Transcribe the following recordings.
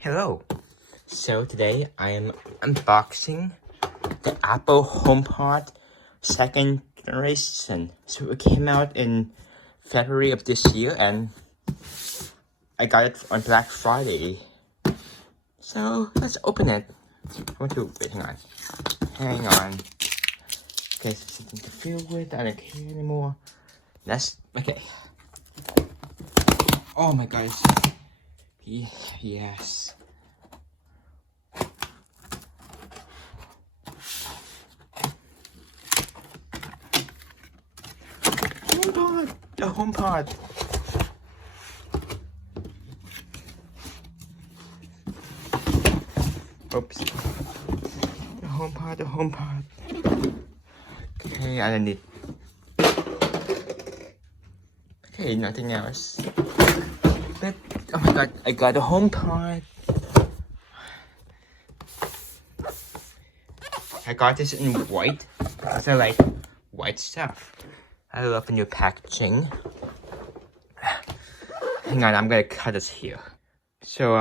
Hello. So today I am unboxing the Apple HomePod second generation. So it came out in February of this year and I got it on Black Friday. So let's open it. Wait, hang on. Okay, something to feel with. I don't care anymore. Okay. Oh my gosh. Yes. HomePod! The HomePod! Oops. The HomePod. Okay, I don't need... Okay, nothing else. But, oh my god, I got a HomePod. I got this in white, because I like white stuff. I love the new packaging. Hang on, I'm gonna cut this here. So,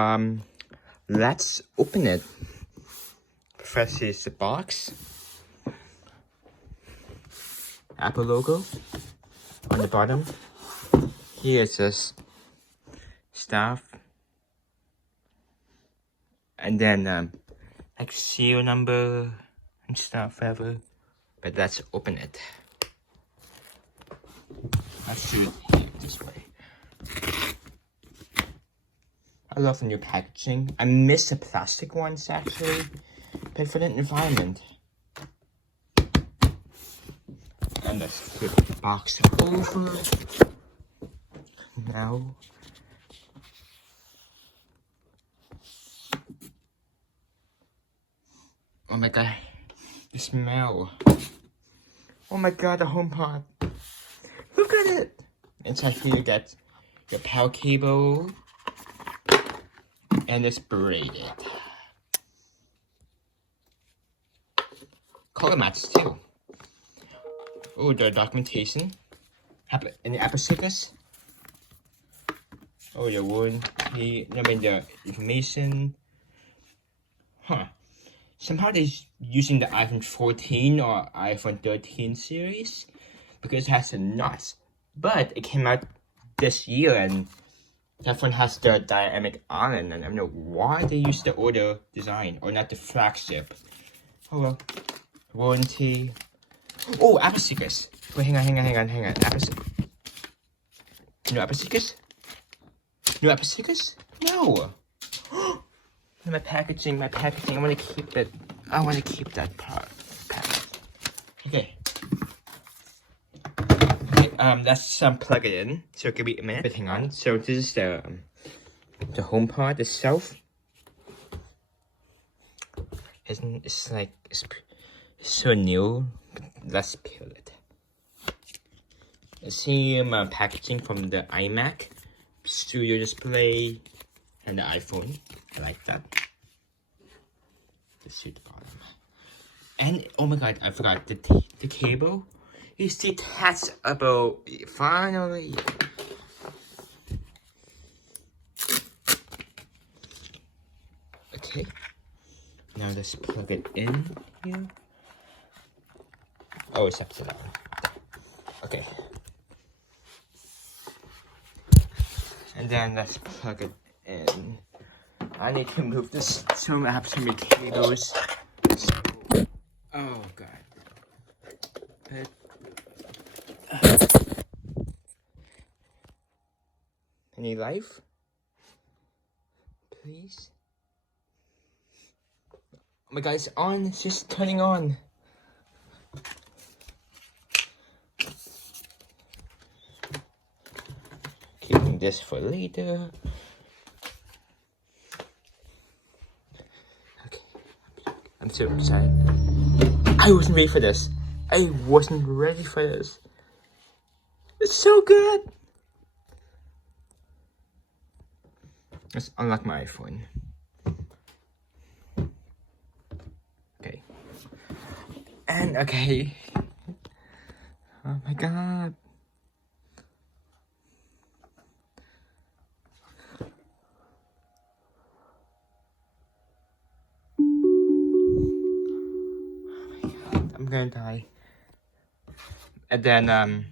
let's open it. First is the box. Apple logo on the bottom. Here's this stuff. And then, like serial number and stuff, whatever. But let's open it. I'll shoot it this way. I love the new packaging. I miss the plastic ones actually, but for the environment. And let's flip the box over. Now. Oh my god, the smell. Oh my god, the HomePod. Look at it. Inside here you get your power cable. And it's braided. Color matches too. Oh, the documentation. Any Apple stickers? Oh, the warranty. The information. Huh. Somehow they're using the iPhone 14 or iPhone 13 series because it has the nuts. But it came out this year and that one has the dynamic island, and I don't know why they use the older design or not the flagship. Oh well. Warranty. Oh, Apple stickers. Wait, hang on. Apple stickers. No Apple stickers? No Apple stickers? No. My packaging. I want to keep it. I want to keep that part. Okay. Let's plug it in. So give me a minute. But hang on. So this is the HomePod itself. It's like it's so new. Let's peel it. The same packaging from the iMac, studio display, and the iPhone. I like that. Let's see the bottom. And oh my god, I forgot the cable. Is detachable. Finally. Okay. Now let's plug it in here. Oh, it's upside down. Okay. And then let's plug it in. I need to move this so I have so many cables. So, oh god. Any life? Please? Oh my god, it's on. It's just turning on. Keeping this for later. Okay. I'm so excited. I wasn't ready for this. It's so good. Let's unlock my iPhone. Okay. And okay. Oh my god. I'm gonna die. And then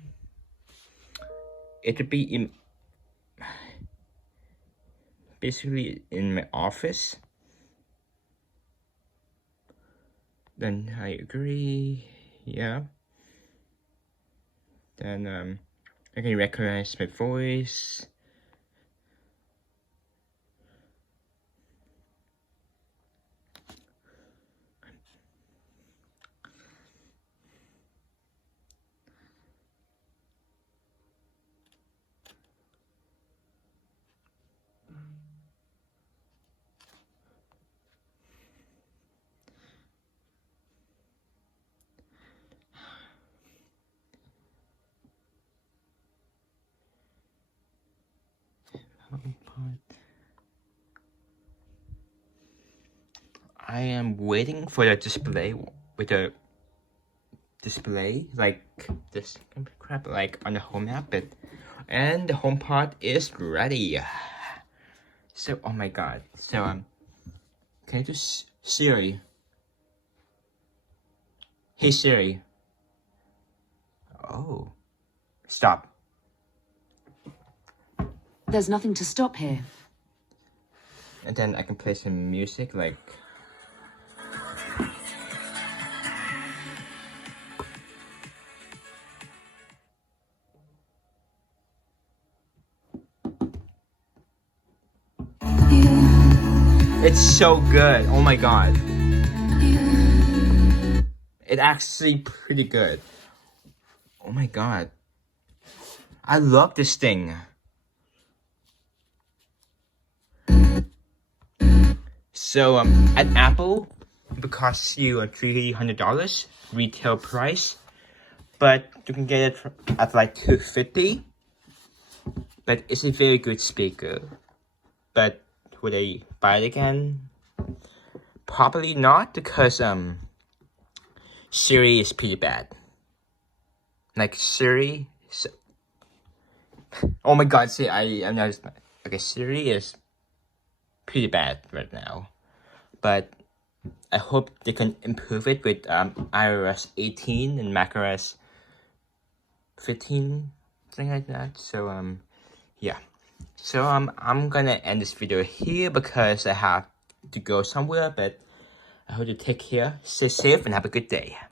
it would be in basically in my office. Then I agree. Yeah. Then I can recognize my voice. HomePod. I am waiting for the display with the display like this crap like on the home app, and the HomePod is ready. So oh my god. So can you just Siri? Hey Siri. Oh. Stop. There's nothing to stop here. And then I can play some music like it's so good. Oh my god. It's actually pretty good. Oh my god. I love this thing. So at Apple, it costs you $300 retail price, but you can get it at like $250. But it's a very good speaker. But would I buy it again? Probably not, because Siri is pretty bad. Like Siri. Oh my god! See, I'm not. Okay, Siri is pretty bad right now, but I hope they can improve it with iOS 18 and macOS 15, something like that. So yeah. So I'm gonna end this video here because I have to go somewhere. But I hope you take care, stay safe, and have a good day.